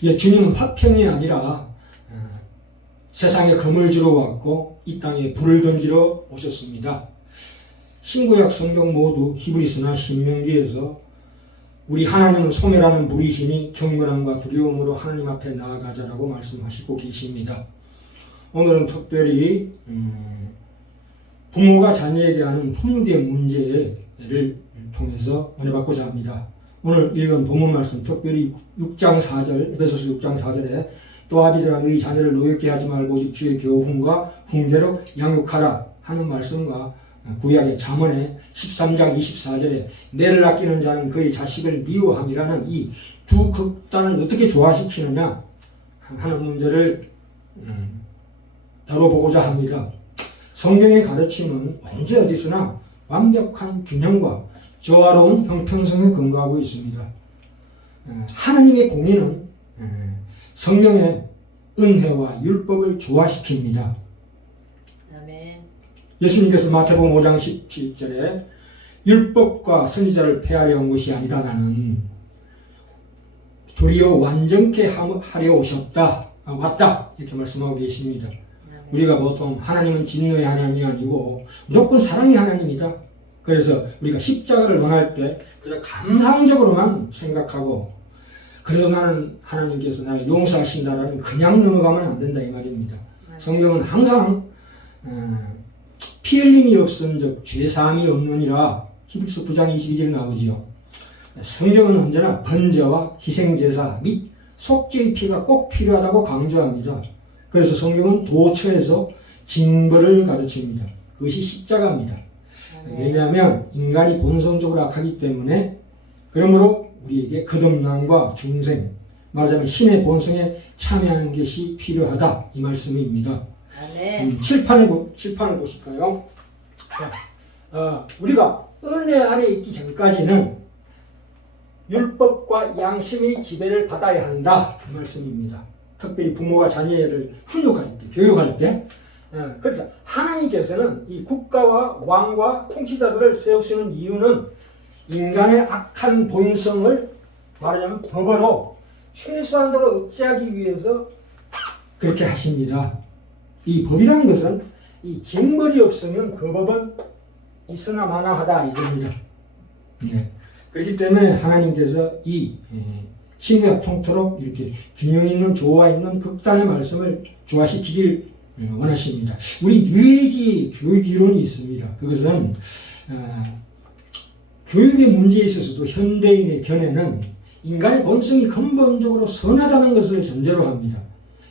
주님은 화평이 아니라 세상에 금을 주러 왔고 이 땅에 불을 던지러 오셨습니다. 신구약 성경 모두 히브리서나 신명기에서 우리 하나님은 소멸하는 불이시니 경건함과 두려움으로 하나님 앞에 나아가자라고 말씀하시고 계십니다. 오늘은 특별히 부모가 자녀에게 하는 훈육의 문제를 통해서 은혜 받고자 합니다. 오늘 읽은 본문 말씀 특별히 6장 4절 에베소서 6장 4절에 또 아비들아 너희 자녀를 노엽게 하지 말고 오직 주의 교훈과 훈계로 양육하라 하는 말씀과 구약의 잠언의 13장 24절에 내를 아끼는 자는 그의 자식을 미워함이라는 이 두 극단을 어떻게 조화시키느냐 하는 문제를 다뤄보고자 합니다. 성경의 가르침은 언제 어디서나 완벽한 균형과 조화로운 형평성에 근거하고 있습니다. 하나님의 공의는 성경의 은혜와 율법을 조화시킵니다. 아멘. 예수님께서 마태복음 5장 17절에 율법과 선지자를 폐하려 온 것이 아니다 나는 도리어 완전케 하려 왔다 이렇게 말씀하고 계십니다. 아멘. 우리가 보통 하나님은 진노의 하나님이 아니고 무조건 사랑의 하나님이다. 그래서 우리가 십자가를 원할 때 그냥 감상적으로만 생각하고 그래도 나는 하나님께서 나를 용서하신다라는 그냥 넘어가면 안 된다 이 말입니다. 성경은 항상 피 흘림이 없은즉 죄사함이 없느니라 히브리서 9장 22절에 나오지요. 성경은 언제나 번제와 희생제사 및 속죄의 피가 꼭 필요하다고 강조합니다. 그래서 성경은 도처에서 징벌을 가르칩니다. 그것이 십자가입니다. 왜냐하면 인간이 본성적으로 악하기 때문에 그러므로 우리에게 거듭남과 중생, 말하자면 신의 본성에 참여하는 것이 필요하다 이 말씀입니다. 칠판을 보실까요? 우리가 은혜 아래 있기 전까지는 율법과 양심의 지배를 받아야 한다 이 말씀입니다. 특별히 부모가 자녀를 훈육할 때, 교육할 때 그래서 하나님께서는 이 국가와 왕과 통치자들을 세우시는 이유는 인간의 악한 본성을 말하자면 법으로 최소한도로 억제하기 위해서 그렇게 하십니다. 이 법이라는 것은 이 징벌이 없으면 그 법은 있으나 마나하다 이겁니다. 그렇기 때문에 하나님께서 이 신구약 통틀어 이렇게 균형 있는 조화 있는 극단의 말씀을 조화시키길 원하십니다. 우리 뇌지 교육 이론이 있습니다. 그것은 교육의 문제에 있어서도 현대인의 견해는 인간의 본성이 근본적으로 선하다는 것을 전제로 합니다.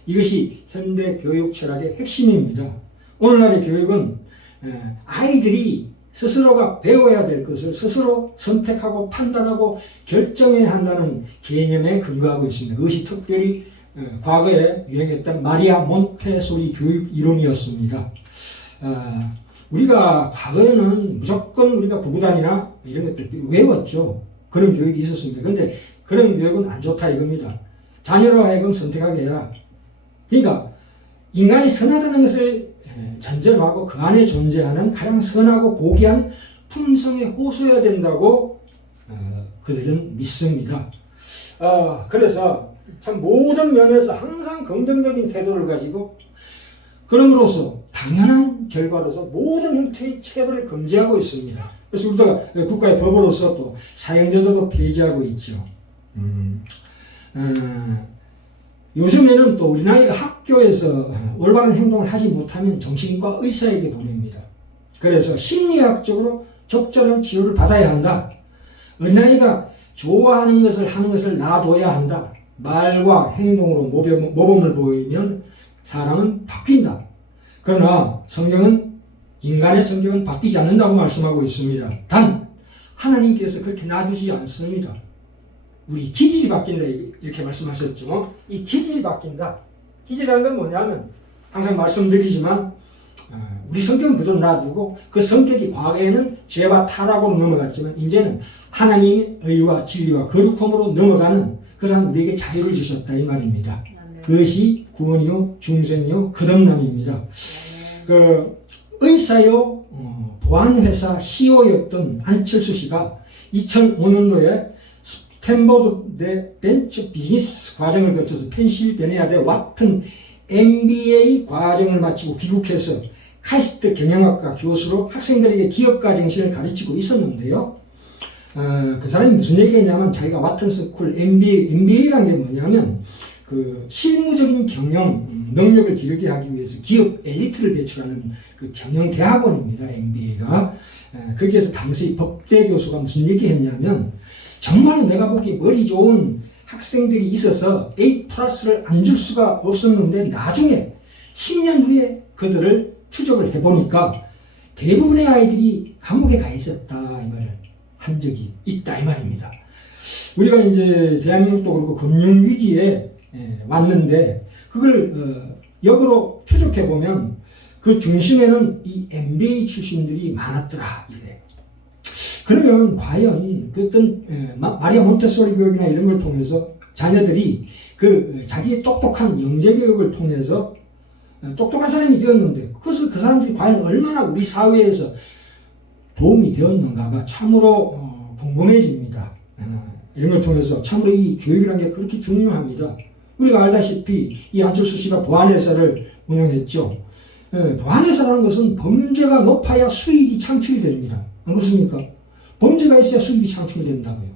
이것이 현대 교육 철학의 핵심입니다. 오늘날의 교육은 아이들이 스스로가 배워야 될 것을 스스로 선택하고 판단하고 결정해야 한다는 개념에 근거하고 있습니다. 그것이 특별히 과거에 유행했던 마리아 몬테소리 교육 이론이었습니다. 우리가 과거에는 무조건 우리가 구구단이나 이런 것들 외웠죠. 그런 교육이 있었습니다. 그런데 그런 교육은 안 좋다 이겁니다. 자녀로 하여금 선택하게 해라. 그러니까 인간이 선하다는 것을 전제로 하고 그 안에 존재하는 가장 선하고 고귀한 품성에 호소해야 된다고 그들은 믿습니다. 그래서 참 모든 면에서 항상 긍정적인 태도를 가지고 그럼으로써 당연한 결과로서 모든 형태의 체벌을 금지하고 있습니다. 그래서 우리가 국가의 법으로서 또 사형제도도 폐지하고 있죠. 요즘에는 또 우리 나이가 학교에서 올바른 행동을 하지 못하면 정신과 의사에게 보냅니다. 그래서 심리학적으로 적절한 치료를 받아야 한다. 어린아이가 좋아하는 것을 하는 것을 놔둬야 한다. 말과 행동으로 모범을 보이면 사람은 바뀐다. 그러나 인간의 성격은 바뀌지 않는다고 말씀하고 있습니다. 단 하나님께서 그렇게 놔두지 않습니다. 우리 기질이 바뀐다 이렇게 말씀하셨죠. 이 기질이 바뀐다. 기질이라는 건 뭐냐면 항상 말씀드리지만 우리 성격은 그대로 놔두고 그 성격이 과거에는 죄와 타락으로 넘어갔지만 이제는 하나님의 의와 진리와 거룩함으로 넘어가는 그러한 우리에게 자유를 주셨다 이 말입니다. 그것이 구원이요 중생이요 거듭남입니다. 그 의사요 보안회사 CEO였던 안철수 씨가 2005년도에 스탠퍼드 벤처 비즈니스 과정을 거쳐서 펜실베니아대 와튼 MBA 과정을 마치고 귀국해서 카이스트 경영학과 교수로 학생들에게 기업가 정신을 가르치고 있었는데요. 그 사람이 무슨 얘기했냐면 자기가 와튼 스쿨 MBA라는 게 뭐냐면 그 실무적인 경영 능력을 기르게 하기 위해서 기업 엘리트를 배출하는 그 경영 대학원입니다. MBA가. 거기에서 당시 법대 교수가 무슨 얘기했냐면 정말로 내가 보기에 머리 좋은 학생들이 있어서 A+를 안 줄 수가 없었는데 나중에 10년 후에 그들을 추적을 해보니까 대부분의 아이들이 감옥에 가 있었다 이 말을 한 적이 있다 이 말입니다. 우리가 이제 대한민국도 그렇고 금융위기에 왔는데 그걸 역으로 추적해 보면 그 중심에는 이 MBA 출신들이 많았더라 이래. 그러면 과연 그 어떤 마리아 몬테소리 교육이나 이런 걸 통해서 자녀들이 그 자기의 똑똑한 영재 교육을 통해서 똑똑한 사람이 되었는데 그것을 그 사람들이 과연 얼마나 우리 사회에서 도움이 되었는가가 참으로 궁금해집니다. 이런 걸 통해서 참으로 이 교육이라는 게 그렇게 중요합니다. 우리가 알다시피 이 안철수 씨가 보안회사를 운영했죠. 보안회사라는 것은 범죄가 높아야 수익이 창출이 됩니다. 안 그렇습니까? 범죄가 있어야 수익이 창출된다고요.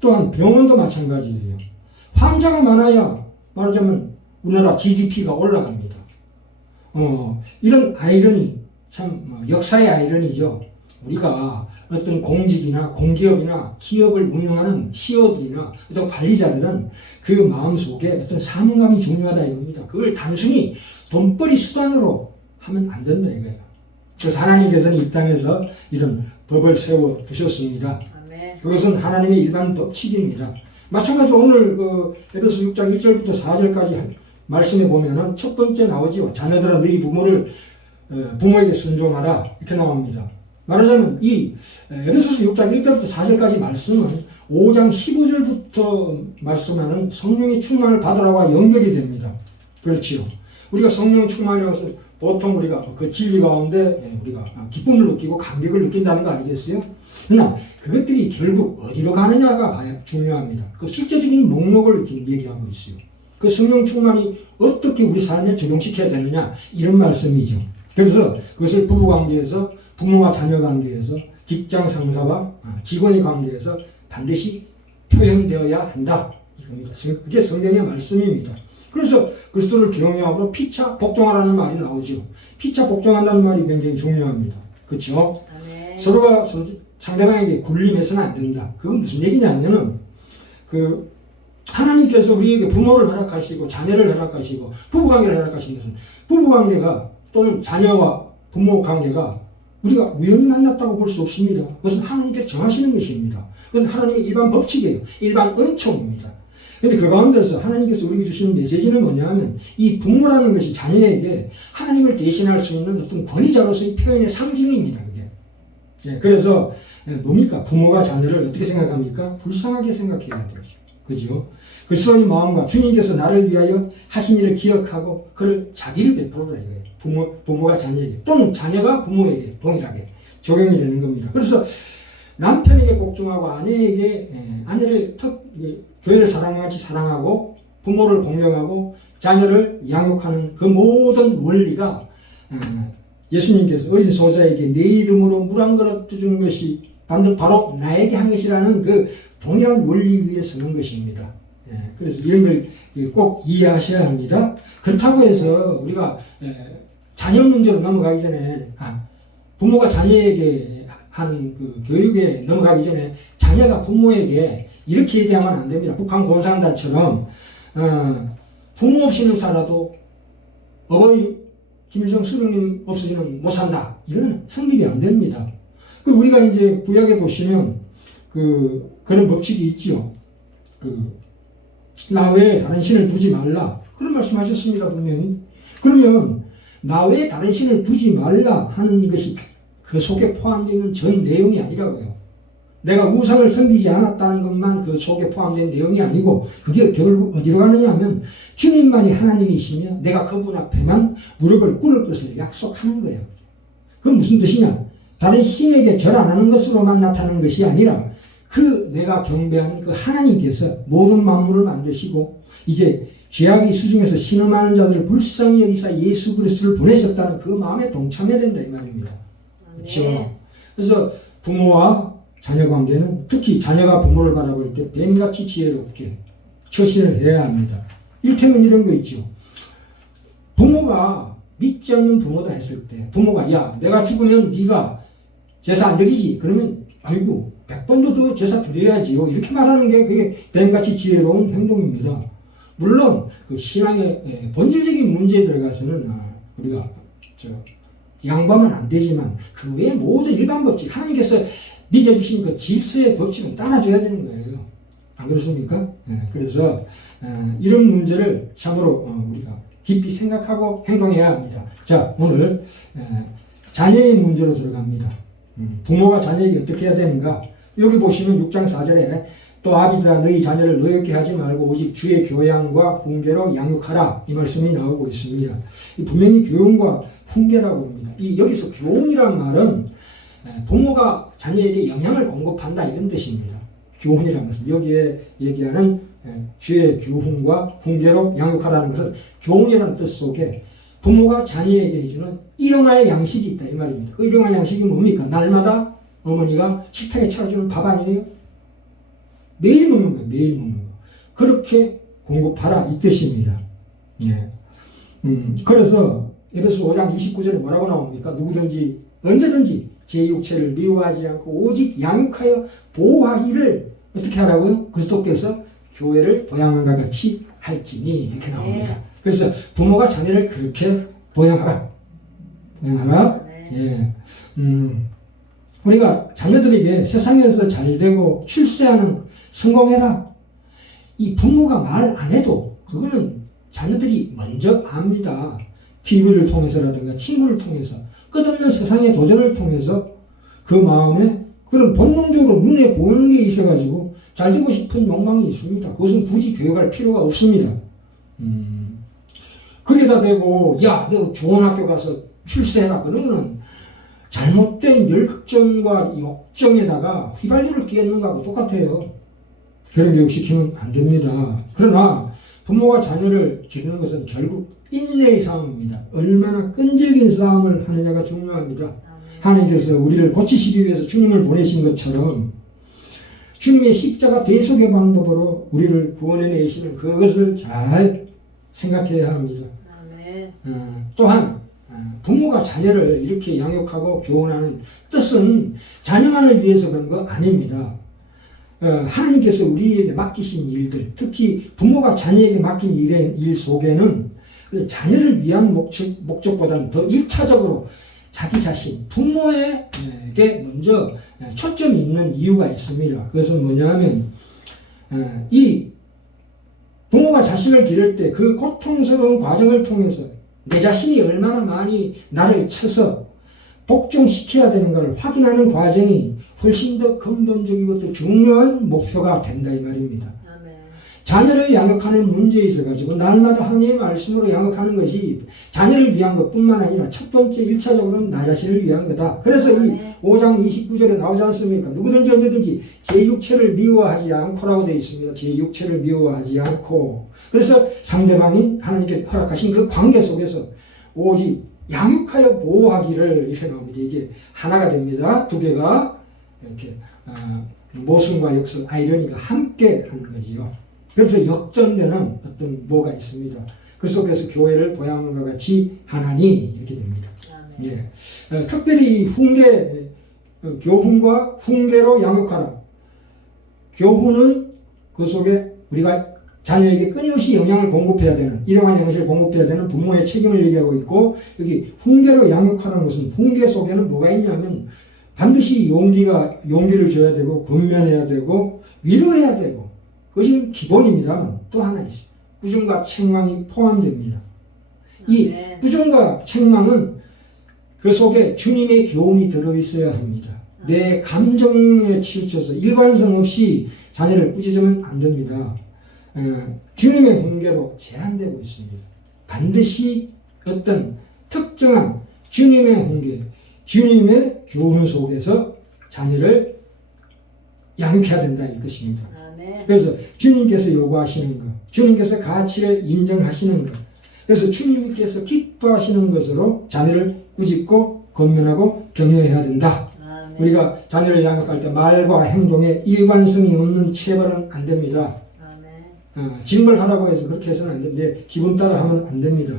또한 병원도 마찬가지예요. 환자가 많아야 말하자면 우리나라 GDP가 올라갑니다. 이런 아이러니, 참 역사의 아이러니죠. 우리가 어떤 공직이나 공기업이나 기업을 운영하는 CEO들이나 어떤 관리자들은 그 마음속에 어떤 사명감이 중요하다 이겁니다. 그걸 단순히 돈벌이 수단으로 하면 안 된다 이거예요. 그래서 하나님께서는 이 땅에서 이런 법을 세워 두셨습니다. 그것은 하나님의 일반 법칙입니다. 마찬가지로 오늘 에베소 6장 1절부터 4절까지 말씀해 보면은 첫 번째 나오지요. 자녀들아 너희 부모에게 순종하라 이렇게 나옵니다. 말하자면 이 에베소서 6장 1절부터 4절까지 말씀은 5장 15절부터 말씀하는 성령의 충만을 받으라와 연결이 됩니다. 그렇지요. 우리가 성령 충만이라서 보통 우리가 그 진리 가운데 우리가 기쁨을 느끼고 감격을 느낀다는 거 아니겠어요? 그러나 그것들이 결국 어디로 가느냐가 중요합니다. 그 실제적인 목록을 지금 얘기하고 있어요. 그 성령 충만이 어떻게 우리 삶에 적용시켜야 되느냐 이런 말씀이죠. 그래서 그것을 부부 관계에서 부모와 자녀 관계에서 직장 상사와 직원의 관계에서 반드시 표현되어야 한다. 이겁니다. 그게 성경의 말씀입니다. 그래서 그리스도를 경외함으로 피차 복종하라는 말이 나오죠. 피차 복종한다는 말이 굉장히 중요합니다. 그렇죠? 서로가 상대방에게 굴림해서는 안 된다. 그건 무슨 얘기냐면은 그 하나님께서 우리에게 부모를 허락하시고 자녀를 허락하시고 부부관계를 허락하신 것은 부부관계가 또는 자녀와 부모 관계가 우리가 우연히 만났다고 볼 수 없습니다. 그것은 하나님께서 정하시는 것입니다. 그것은 하나님의 일반 법칙이에요. 일반 은총입니다. 그런데 그 가운데서 하나님께서 우리에게 주시는 메시지는 뭐냐면 이 부모라는 것이 자녀에게 하나님을 대신할 수 있는 어떤 권위자로서의 표현의 상징입니다. 그게. 그래서 뭡니까? 부모가 자녀를 어떻게 생각합니까? 불쌍하게 생각해야 되죠. 그죠? 그리스도의 마음과 주님께서 나를 위하여 하신 일을 기억하고 그를 자비를 베풀어라 이거예요. 부모가 자녀에게 또는 자녀가 부모에게 동일하게 적용이 되는 겁니다. 그래서 남편에게 복종하고 아내를 교회를 사랑같이 사랑하고 부모를 공경하고 자녀를 양육하는 그 모든 원리가 예수님께서 어린 소자에게 내 이름으로 물 한 그릇 주는 것이 바로 나에게 한 것이라는 그 동일한 원리 위에 서는 것입니다. 그래서 이런 걸 꼭 이해하셔야 합니다. 그렇다고 해서 우리가 자녀 문제로 넘어가기 전에 부모가 자녀에게 하는 그 교육에 넘어가기 전에 자녀가 부모에게 이렇게 얘기하면 안 됩니다. 북한 공산당처럼 부모 없이는 살아도 어버이 김일성 수령님 없어지는 못 산다. 이건 성립이 안 됩니다. 우리가 이제 구약에 보시면 그런 법칙이 있지요. 나 외에 다른 신을 두지 말라. 그런 말씀하셨습니다, 분명히. 그러면 나 외에 다른 신을 두지 말라 하는 것이 그 속에 포함되어 있는 전 내용이 아니라고요. 내가 우상을 섬기지 않았다는 것만 그 속에 포함된 내용이 아니고 그게 결국 어디로 가느냐 하면 주님만이 하나님이시며 내가 그분 앞에만 무릎을 꿇을 것을 약속하는 거예요. 그건 무슨 뜻이냐? 다른 신에게 절 안 하는 것으로만 나타나는 것이 아니라 그 내가 경배하는 그 하나님께서 모든 만물을 만드시고 이제 죄악이 수중에서 신음하는 자들을 불쌍히 여기사 예수 그리스도를 보내셨다는 그 마음에 동참해야 된다 이 말입니다. 그렇죠? 그래서 부모와 자녀 관계는 특히 자녀가 부모를 바라볼 때 뱀같이 지혜롭게 처신을 해야 합니다. 일테면 이런 거 있죠. 부모가 믿지 않는 부모다 했을 때 부모가 야 내가 죽으면 네가 제사 안 드리지 그러면 아이고 100번도 더 제사 드려야지요 이렇게 말하는 게 그게 뱀같이 지혜로운 행동입니다. 물론 그 신앙의 본질적인 문제에 들어가서는 우리가 양보하면 안 되지만 그 외에 모든 일반 법칙 하나님께서 믿어주신 그 질서의 법칙은 따라줘야 되는 거예요. 안 그렇습니까? 그래서 이런 문제를 참으로 우리가 깊이 생각하고 행동해야 합니다. 자 오늘 자녀의 문제로 들어갑니다. 부모가 자녀에게 어떻게 해야 되는가? 여기 보시면 6장 4절에 또 아비들아 너희 자녀를 노엽게 하지 말고 오직 주의 교양과 훈계로 양육하라 이 말씀이 나오고 있습니다. 분명히 교훈과 훈계라고 합니다. 여기서 교훈이란 말은 부모가 자녀에게 영향을 공급한다 이런 뜻입니다. 교훈이라는 것은 여기에 얘기하는 주의 교훈과 훈계로 양육하라는 것은 교훈이라는 뜻 속에 부모가 자녀에게 해주는 일용할 양식이 있다 이 말입니다. 그 일용할 양식이 뭡니까? 날마다 어머니가 식탁에 차려주는 밥 아니에요? 매일 먹는 거예요. 매일 먹는 거. 그렇게 공급하라 이 뜻입니다. 예. 그래서 에베소 5장 29절에 뭐라고 나옵니까? 누구든지 언제든지 제 육체를 미워하지 않고 오직 양육하여 보호하기를 어떻게 하라고요? 그리스도께서 교회를 보양함과 같이 할지니 이렇게 나옵니다. 그래서 부모가 자녀를 그렇게 보양하라. 보양하라. 예. 우리가 자녀들에게 세상에서 잘 되고 출세하는 성공해라. 이 부모가 말 안 해도 그거는 자녀들이 먼저 압니다. TV를 통해서라든가 친구를 통해서 끝없는 세상의 도전을 통해서 그 마음에 그런 본능적으로 눈에 보이는 게 있어가지고 잘 되고 싶은 욕망이 있습니다. 그것은 굳이 교육할 필요가 없습니다. 그게다 대고 야 너 좋은 학교 가서 출세해라 그러면 잘못된 열정과 욕정에다가 휘발유를 끼얹는 거하고 똑같아요. 그런 교육 시키면 안 됩니다. 그러나 부모가 자녀를 기르는 것은 결국 인내의 싸움입니다. 얼마나 끈질긴 싸움을 하느냐가 중요합니다. 하나님께서 우리를 고치시기 위해서 주님을 보내신 것처럼 주님의 십자가 대속의 방법으로 우리를 구원해내시는 그것을 잘 생각해야 합니다. 또한 부모가 자녀를 이렇게 양육하고 교훈하는 뜻은 자녀만을 위해서 그런 거 아닙니다. 하나님께서 우리에게 맡기신 일들, 특히 부모가 자녀에게 맡긴 일 속에는 자녀를 위한 목적보다는 더 1차적으로 자기 자신, 부모에게 먼저 초점이 있는 이유가 있습니다. 그것은 뭐냐면 이 부모가 자식을 기를 때 그 고통스러운 과정을 통해서 내 자신이 얼마나 많이 나를 쳐서 복종시켜야 되는가를 확인하는 과정이 훨씬 더 근본적이고 또 중요한 목표가 된다 이 말입니다. 자녀를 양육하는 문제에 있어가지고 날마다 하나님의 말씀으로 양육하는 것이 자녀를 위한 것뿐만 아니라 첫 번째 1차적으로는 나 자신을 위한 거다. 그래서 이 5장 29절에 나오지 않습니까? 누구든지 언제든지 제 육체를 미워하지 않고라고 되어 있습니다. 제 육체를 미워하지 않고. 그래서 상대방이 하나님께서 허락하신 그 관계 속에서 오직 양육하여 보호하기를 이렇게 나옵니다. 이게 하나가 됩니다. 두 개가 이렇게 모순과 역설, 아이러니가 함께 하는 거지요. 그래서 역전되는 어떤 뭐가 있습니다. 그 속에서 교회를 보양과 같이 하나니 이렇게 됩니다. 예. 특별히 이 훈계, 교훈과 훈계로 양육하라. 교훈은 그 속에 우리가 자녀에게 끊임없이 영향을 공급해야 되는, 일용할 양식을 공급해야 되는 부모의 책임을 얘기하고 있고, 여기 훈계로 양육하라는 것은 훈계 속에는 뭐가 있냐면 반드시 용기를 줘야 되고, 권면해야 되고, 위로해야 되고, 그것이 기본입니다만 또 하나 있어요. 꾸중과 책망이 포함됩니다. 이 꾸중과 책망은 그 속에 주님의 교훈이 들어있어야 합니다. 내 감정에 치우쳐서 일관성 없이 자녀를 꾸짖으면 안 됩니다. 주님의 훈계로 제한되고 있습니다. 반드시 어떤 특정한 주님의 훈계, 주님의 교훈 속에서 자녀를 양육해야 된다 이것입니다. 아멘. 그래서 주님께서 요구하시는 것, 주님께서 가치를 인정하시는 것, 그래서 주님께서 기뻐하시는 것으로 자녀를 꾸짖고 권면하고 격려해야 된다. 아멘. 우리가 자녀를 양육할 때 말과 행동에 일관성이 없는 체벌은 안 됩니다. 아멘. 징벌하라고 해서 그렇게 해서는 안 됩니다. 기분 따라 하면 안 됩니다.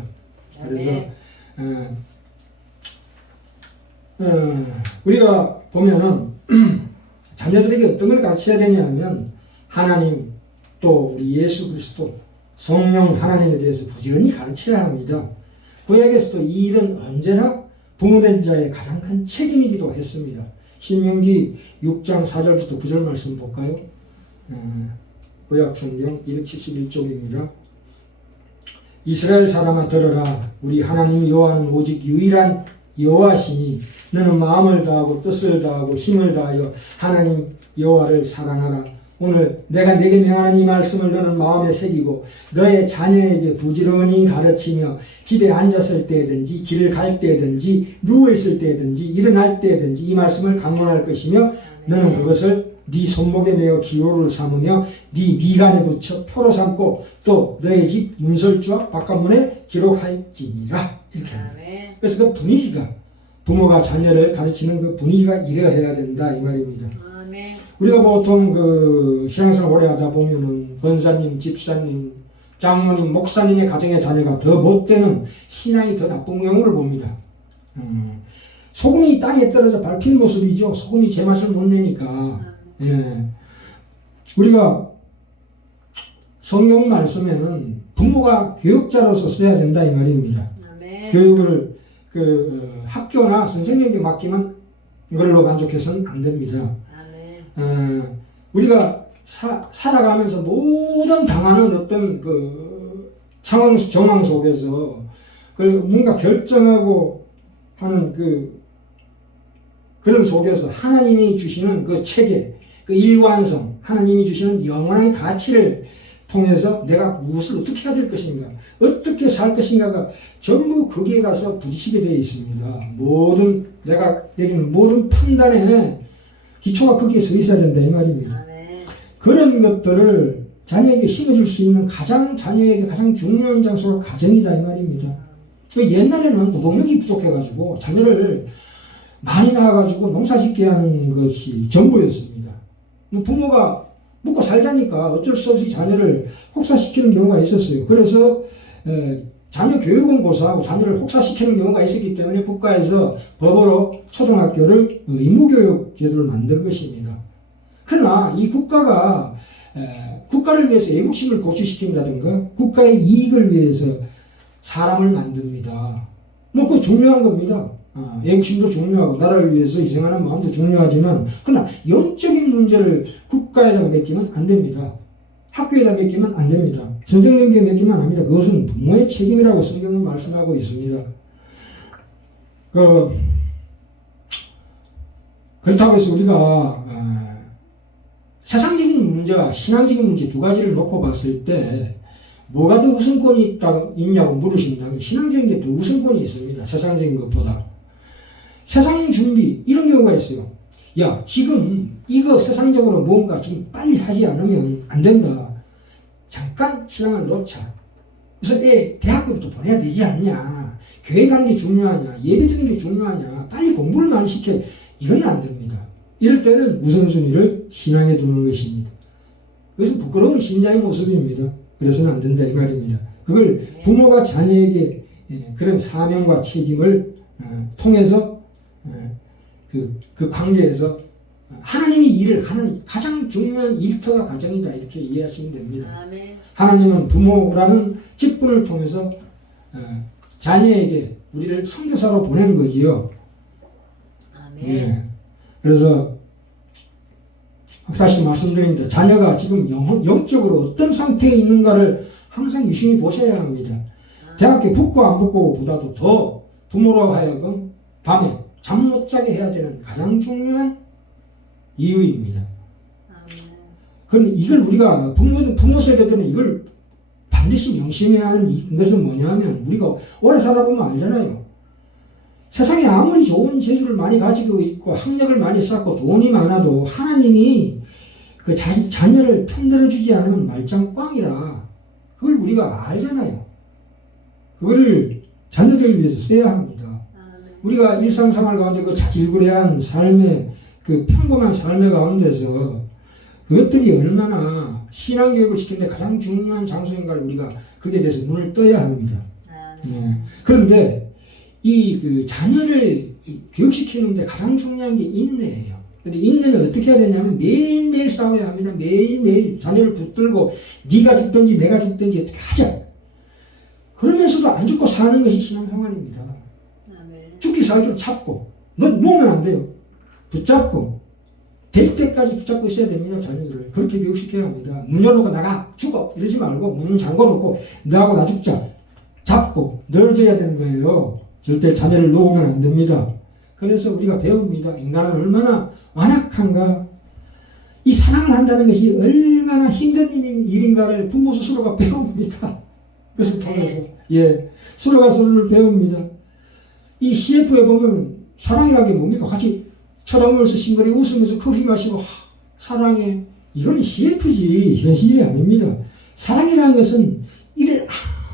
그래서 우리가 보면은 자녀들에게 어떤 걸 가르쳐야 되냐면 하나님 또 우리 예수 그리스도 성령 하나님에 대해서 부지런히 가르쳐야 합니다. 구약에서도 이 일은 언제나 부모된 자의 가장 큰 책임이기도 했습니다. 신명기 6장 4절부터 9절 말씀 볼까요? 구약 성경 271쪽입니다. 이스라엘 사람아 들어라. 우리 하나님 여호와는 오직 유일한 여호와시니 너는 마음을 다하고 뜻을 다하고 힘을 다하여 하나님 여호와를 사랑하라. 오늘 내가 내게 명하는 이 말씀을 너는 마음에 새기고 너의 자녀에게 부지런히 가르치며 집에 앉았을 때든지 길을 갈 때든지 누워있을 때든지 일어날 때든지 이 말씀을 강론할 것이며 너는 그것을 네 손목에 메어 기호를 삼으며 네 미간에 붙여 표로 삼고 또 너의 집 문설주와 바깥문에 기록할지니라. 이렇게 합니다. 그래서 그 분위기가 부모가 자녀를 가르치는 그 분위기가 이래야 된다 이 말입니다. 아멘. 우리가 보통 그 신앙생활 오래 하다 보면은 권사님, 집사님, 장로님, 목사님의 가정의 자녀가 더 못되는 신앙이 더 나쁜 경우를 봅니다. 소금이 땅에 떨어져 밟힌 모습이죠. 소금이 제맛을 못 내니까. 예. 우리가 성경 말씀에는 부모가 교육자로서 써야 된다 이 말입니다. 아멘. 교육을 학교나 선생님에게 맡기면 이걸로 만족해서는 안 됩니다. 우리가 살아가면서 모든 당하는 어떤 그 상황, 정황 속에서 뭔가 결정하고 하는 그런 속에서 하나님이 주시는 그 체계, 그 일관성, 하나님이 주시는 영원한 가치를 통해서 내가 무엇을 어떻게 해야 될 것인가, 어떻게 살 것인가가 전부 거기에 가서 부딪히게 되어 있습니다. 내가 내리는 모든 판단에 기초가 거기에 서 있어야 된다 이 말입니다. 아멘. 그런 것들을 자녀에게 심어줄 수 있는 자녀에게 가장 중요한 장소가 가정이다 이 말입니다. 옛날에는 노동력이 부족해가지고 자녀를 많이 낳아가지고 농사짓게 하는 것이 전부였습니다. 부모가 먹고 살자니까 어쩔 수 없이 자녀를 혹사시키는 경우가 있었어요. 그래서 자녀 교육은 고사하고 자녀를 혹사시키는 경우가 있었기 때문에 국가에서 법으로 초등학교를 의무교육 제도를 만든 것입니다. 그러나 이 국가가 국가를 위해서 애국심을 고취시킨다든가 국가의 이익을 위해서 사람을 만듭니다. 그거 중요한 겁니다. 애국심도 중요하고 나라를 위해서 희생하는 마음도 중요하지만 그러나 영적인 문제를 국가에다가 맡기면 안 됩니다. 학교에다 맡기면 안 됩니다. 선생님께 맡기면 안 합니다. 그것은 부모의 책임이라고 성경은 말씀하고 있습니다. 그렇다고 해서 우리가 세상적인 문제와 신앙적인 문제 두 가지를 놓고 봤을 때 뭐가 더 우선권이 있냐고 물으신다면 신앙적인 게 더 우선권이 있습니다. 세상적인 것보다. 세상 준비 이런 경우가 있어요. 야, 지금 이거 세상적으로 뭔가 지금 빨리 하지 않으면 안 된다. 잠깐 신앙을 놓자. 그래서 대학교부터 보내야 되지 않냐. 교회 가는 게 중요하냐. 예배 드리는 게 중요하냐. 빨리 공부를 많이 시켜. 이건 안 됩니다. 이럴 때는 우선순위를 신앙에 두는 것입니다. 그래서 부끄러운 신자의 모습입니다. 그래서는 안 된다 이 말입니다. 그걸 부모가 자녀에게 그런 사명과 책임을 통해서 그 관계에서 하나님이 일을 하는 가장 중요한 일터가 가정이다 이렇게 이해하시면 됩니다. 아멘. 하나님은 부모라는 직분을 통해서 자녀에게 우리를 선교사로 보낸 거지요. 아멘. 예. 그래서 다시 말씀드립니다. 자녀가 지금 영적으로 어떤 상태에 있는가를 항상 유심히 보셔야 합니다. 대학교 붙고 안 붙고보다도 더 부모로 하여금 밤에 잠 못 자게 해야 되는 가장 중요한 이유입니다. 그럼 이걸 우리가 부모 세대들은 이걸 반드시 명심해야 하는 것은 뭐냐면 우리가 오래 살아보면 알잖아요. 세상에 아무리 좋은 재주를 많이 가지고 있고 학력을 많이 쌓고 돈이 많아도 하나님이 그 자녀를 편들어주지 않으면 말짱 꽝이라 그걸 우리가 알잖아요. 그거를 자녀들을 위해서 써야 합니다. 우리가 일상생활 가운데 그 자질구레한 삶의 그 평범한 삶의 가운데서 그것들이 얼마나 신앙교육을 시키는데 가장 중요한 장소인가를 우리가 거기에 대해서 눈을 떠야 합니다. 그런데 이 그 자녀를 교육시키는데 가장 중요한 게 인내예요. 근데 인내는 어떻게 해야 되냐면 매일매일 싸워야 합니다. 매일매일 자녀를 붙들고 네가 죽든지 내가 죽든지 어떻게 하자. 그러면서도 안 죽고 사는 것이 신앙생활입니다. 죽기 살기로 잡고 넌 놓으면 안 돼요. 붙잡고 될 때까지 붙잡고 있어야 됩니다. 자녀들을 그렇게 교육시켜야 합니다. 문 열어놓고 나가 죽어 이러지 말고 문 잠궈놓고 너하고 나 죽자 잡고 늘어져야 되는 거예요. 절대 자녀를 놓으면 안 됩니다. 그래서 우리가 배웁니다. 인간은 얼마나 완악한가, 이 사랑을 한다는 것이 얼마나 힘든 일인가를 부모 스스로가 배웁니다. 그것을 통해서 서로가 서로를 배웁니다. 이 CF에 보면 사랑이라는 게 뭡니까? 같이 쳐다보면서 싱그리 웃으면서 커피 마시고 사랑해. 이건 CF지 현실이 아닙니다. 사랑이라는 것은 이를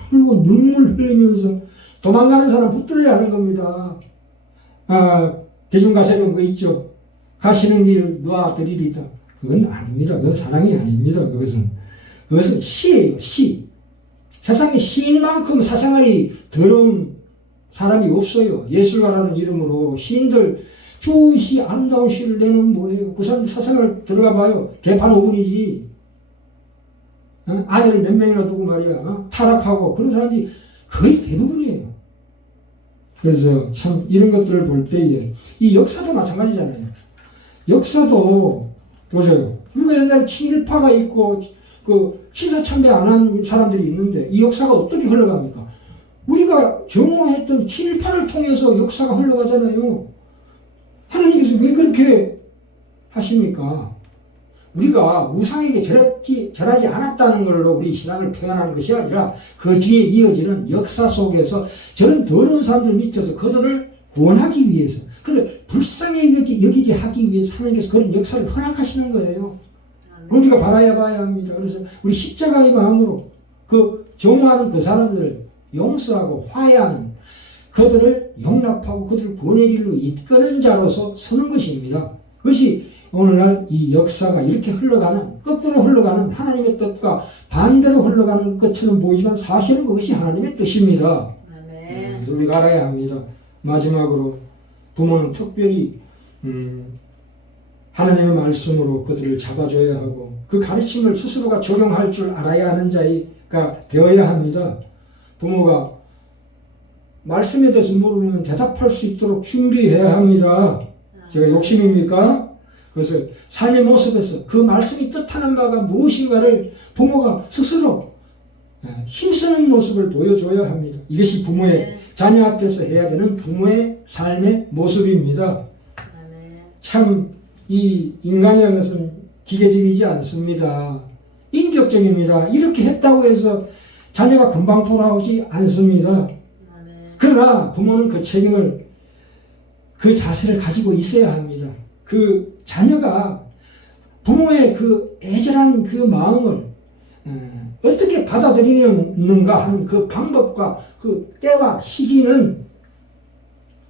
흘고 눈물 흘리면서 도망가는 사람 붙들어야 하는 겁니다. 대중가사에 그거 있죠. 가시는 길 놔드리리다. 그건 아닙니다. 그건 사랑이 아닙니다. 그것은 시예요. 시. 세상에 시인만큼 사생활이 더러운 사람이 없어요. 예술가라는 이름으로 시인들 좋은 시, 아름다운 시를 내놓으면 뭐예요? 그 사람들 사생활 들어가 봐요. 개판 5분이지. 아내를 몇 명이나 두고 말이야. 타락하고 그런 사람들이 거의 대부분이에요. 그래서 참 이런 것들을 볼 때에 이 역사도 마찬가지잖아요. 역사도 보세요. 우리가 옛날에 친일파가 있고 그 시사참배 안 한 사람들이 있는데 이 역사가 어떻게 흘러갑니까? 우리가 정오했던 친일파를 통해서 역사가 흘러가잖아요. 하나님께서 왜 그렇게 하십니까? 우리가 우상에게 절하지 않았다는 걸로 우리 신앙을 표현하는 것이 아니라 그 뒤에 이어지는 역사 속에서 저런 더러운 사람들 밑에서 그들을 구원하기 위해서, 그들 불쌍히 여기게 하기 위해서 하나님께서 그런 역사를 허락하시는 거예요. 우리가 바라야 봐야 합니다. 그래서 우리 십자가의 마음으로 그 정오하는 그 사람들을 용서하고 화해하는, 그들을 용납하고 그들을 구원의 길로 이끄는 자로서 서는 것입니다. 그것이 오늘날 이 역사가 이렇게 흘러가는, 거꾸로 흘러가는 하나님의 뜻과 반대로 흘러가는 것처럼 보이지만 사실은 그것이 하나님의 뜻입니다. 우리가 알아야 합니다. 마지막으로 부모는 특별히 하나님의 말씀으로 그들을 잡아줘야 하고 그 가르침을 스스로가 적용할 줄 알아야 하는 자가 되어야 합니다. 부모가 말씀에 대해서 물으면 대답할 수 있도록 준비해야 합니다. 제가 욕심입니까? 그래서 삶의 모습에서 그 말씀이 뜻하는 바가 무엇인가를 부모가 스스로 힘쓰는 모습을 보여줘야 합니다. 이것이 부모의 자녀 앞에서 해야 되는 부모의 삶의 모습입니다. 참 이 인간이라는 것은 기계적이지 않습니다. 인격적입니다. 이렇게 했다고 해서 자녀가 금방 돌아오지 않습니다. 그러나 부모는 그 책임을, 그 자세를 가지고 있어야 합니다. 그 자녀가 부모의 그 애절한 그 마음을 어떻게 받아들이는가 하는 그 방법과 그 때와 시기는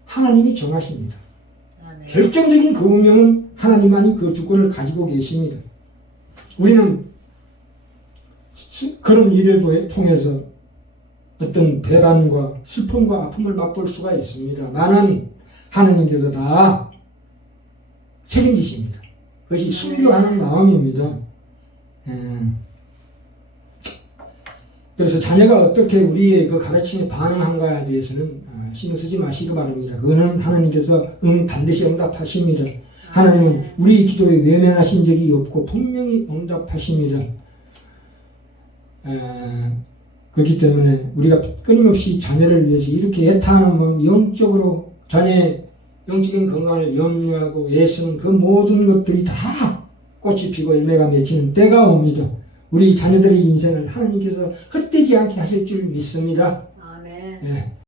하나님이 정하십니다. 결정적인 그 운명은 하나님만이 그 주권을 가지고 계십니다. 우리는 그런 일을 통해서 어떤 배반과 슬픔과 아픔을 맛볼 수가 있습니다. 많은 하나님께서 다 책임지십니다. 그것이 순교하는 마음입니다. 그래서 자녀가 어떻게 우리의 그 가르침에 반응한가에 대해서는 신경 쓰지 마시기 바랍니다. 그거는 하나님께서 반드시 응답하십니다. 하나님은 우리 기도에 외면하신 적이 없고 분명히 응답하십니다. 그렇기 때문에 우리가 끊임없이 자녀를 위해서 이렇게 애타하는 마음, 영적으로 자녀의 영적인 건강을 염려하고 애쓰는 그 모든 것들이 다 꽃이 피고 열매가 맺히는 때가 옵니다. 우리 자녀들의 인생을 하나님께서 헛되지 않게 하실 줄 믿습니다. 아멘. 예.